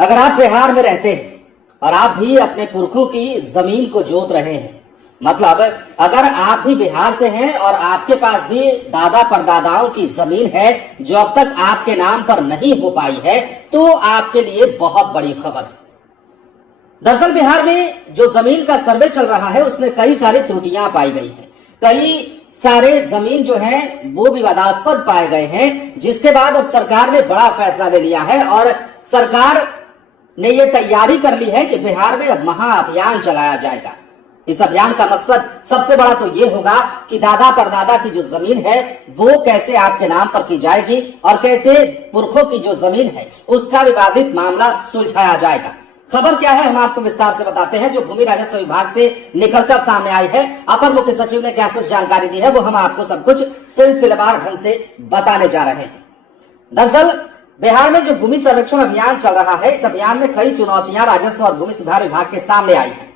अगर आप बिहार में रहते हैं और आप भी अपने पुरखों की जमीन को जोत रहे हैं, मतलब अगर आप भी बिहार से हैं और आपके पास भी दादा परदादाओं की जमीन है जो अब तक आपके नाम पर नहीं हो पाई है, तो आपके लिए बहुत बड़ी खबर है। दरअसल बिहार में जो जमीन का सर्वे चल रहा है उसमें कई सारी त्रुटियां पाई गई हैं। कई सारे जमीन जो है वो विवादास्पद पाए गए हैं, जिसके बाद अब सरकार ने बड़ा फैसला ले लिया है और सरकार ने ये तैयारी कर ली है कि बिहार में अब महाअभियान चलाया जाएगा। इस अभियान का मकसद सबसे बड़ा तो ये होगा कि दादा परदादा की जो जमीन है वो कैसे आपके नाम पर की जाएगी और कैसे पुरखों की जो जमीन है उसका विवादित मामला सुलझाया जाएगा। खबर क्या है हम आपको विस्तार से बताते हैं, जो भूमि राजस्व विभाग से निकलकर सामने आई है। अपर मुख्य सचिव ने क्या कुछ जानकारी दी है वो हम आपको सब कुछ सिलसिलेवार ढंग से बताने जा रहे हैं। दरअसल बिहार में जो भूमि संरक्षण अभियान चल रहा है, इस अभियान में कई चुनौतियां राजस्व और भूमि सुधार विभाग के सामने आई है।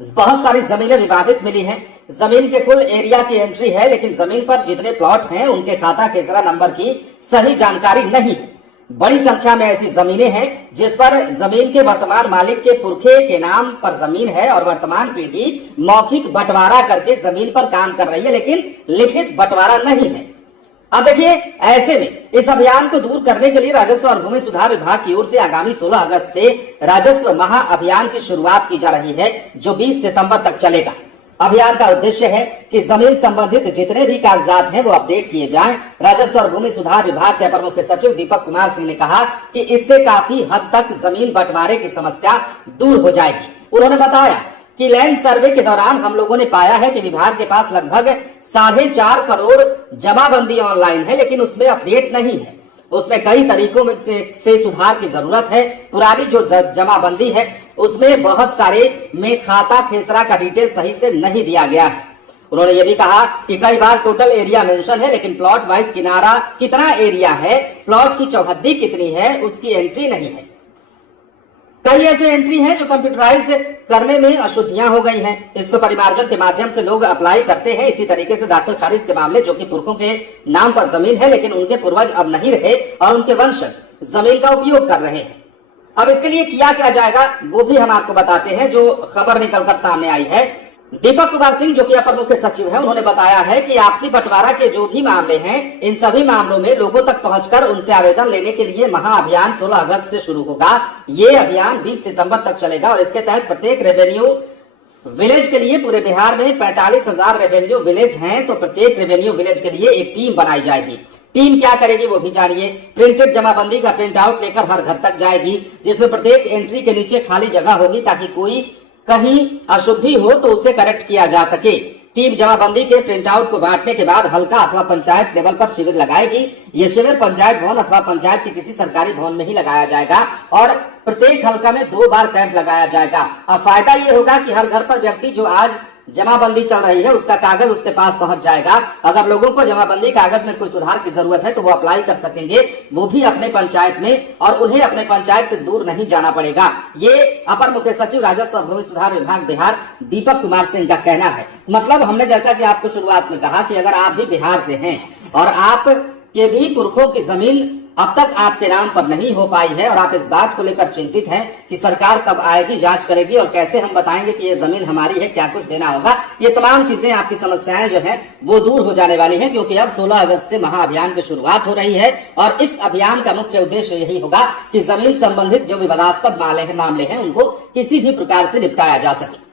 बहुत सारी जमीनें विवादित मिली हैं। जमीन के कुल एरिया की एंट्री है, लेकिन जमीन पर जितने प्लॉट हैं उनके खाता खेसरा नंबर की सही जानकारी नहीं है। बड़ी संख्या में ऐसी जमीनें हैं जिस पर जमीन के वर्तमान मालिक के पुरखे के नाम पर जमीन है और वर्तमान पीढ़ी मौखिक बंटवारा करके जमीन पर काम कर रही है, लेकिन लिखित बंटवारा नहीं है। अब देखिए, ऐसे में इस अभियान को दूर करने के लिए राजस्व और भूमि सुधार विभाग की ओर से आगामी 16 अगस्त से राजस्व महाअभियान की शुरुआत की जा रही है, जो 20 सितंबर तक चलेगा। अभियान का उद्देश्य है कि जमीन संबंधित जितने भी कागजात हैं वो अपडेट किए जाएं। राजस्व और भूमि सुधार विभाग के अपर मुख्य सचिव दीपक कुमार सिंह ने कहा कि इससे काफी हद तक जमीन बंटवारे की समस्या दूर हो जाएगी। उन्होंने बताया कि लैंड सर्वे के दौरान हम लोगों ने पाया है कि विभाग के पास लगभग 4.5 करोड़ जमाबंदी ऑनलाइन है, लेकिन उसमें अपडेट नहीं है। उसमें कई तरीकों से सुधार की जरूरत है। पुरानी जो जमाबंदी है उसमें बहुत सारे में खाता खेसरा का डिटेल सही से नहीं दिया गया है। उन्होंने ये भी कहा कि कई बार टोटल एरिया मेंशन है, लेकिन प्लॉट वाइज किनारा कितना एरिया है, प्लॉट की चौहद्दी कितनी है, उसकी एंट्री नहीं है। कई ऐसे एंट्री हैं जो कंप्यूटराइज्ड करने में अशुद्धियां हो गई हैं। इसको परिमार्जन के माध्यम से लोग अप्लाई करते हैं। इसी तरीके से दाखिल खारिज के मामले, जो कि पुरखों के नाम पर जमीन है लेकिन उनके पूर्वज अब नहीं रहे और उनके वंशज जमीन का उपयोग कर रहे हैं। अब इसके लिए किया क्या जाएगा वो भी हम आपको बताते हैं, जो खबर निकलकर सामने आई है। दीपक कुमार सिंह, जो कि अपर मुख्य सचिव हैं, उन्होंने बताया है कि आपसी बंटवारा के जो भी मामले हैं, इन सभी मामलों में लोगों तक पहुंचकर उनसे आवेदन लेने के लिए महाअभियान 16 अगस्त से शुरू होगा। ये अभियान 20 सितंबर तक चलेगा और इसके तहत प्रत्येक रेवेन्यू विलेज के लिए, पूरे बिहार में 45,000 रेवेन्यू विलेज हैं, तो प्रत्येक रेवेन्यू विलेज के लिए एक टीम बनाई जाएगी। टीम क्या करेगी वो भी जानिए। प्रिंटेड जमाबंदी का प्रिंट आउट लेकर हर घर तक जाएगी, जिसमें प्रत्येक एंट्री के नीचे खाली जगह होगी ताकि कोई कहीं अशुद्धि हो तो उसे करेक्ट किया जा सके। टीम जमाबंदी के प्रिंट आउट को बांटने के बाद हल्का अथवा पंचायत लेवल पर शिविर लगाएगी। ये शिविर पंचायत भवन अथवा पंचायत के किसी सरकारी भवन में ही लगाया जाएगा और प्रत्येक हल्का में 2 बार कैंप लगाया जाएगा। अब फायदा ये होगा कि हर घर पर व्यक्ति जो आज जमाबंदी चल रही है उसका कागज उसके पास पहुंच जाएगा। अगर लोगों को जमाबंदी कागज में कोई सुधार की जरूरत है तो वो अप्लाई कर सकेंगे, वो भी अपने पंचायत में, और उन्हें अपने पंचायत से दूर नहीं जाना पड़ेगा। ये अपर मुख्य सचिव राजस्व और भूमि सुधार विभाग बिहार दीपक कुमार सिंह का कहना है। मतलब हमने जैसा कि आपको शुरुआत में कहा कि अगर आप भी बिहार से हैं और आप के भी पुरखों की जमीन अब तक आपके नाम पर नहीं हो पाई है और आप इस बात को लेकर चिंतित हैं कि सरकार कब आएगी, जांच करेगी और कैसे हम बताएंगे कि ये जमीन हमारी है, क्या कुछ देना होगा, ये तमाम चीजें, आपकी समस्याएं जो हैं वो दूर हो जाने वाली हैं, क्योंकि अब 16 अगस्त से महाअभियान की शुरुआत हो रही है और इस अभियान का मुख्य उद्देश्य यही होगा कि जमीन संबंधित जो विवादास्पद मामले हैं उनको किसी भी प्रकार से निपटाया जा सके।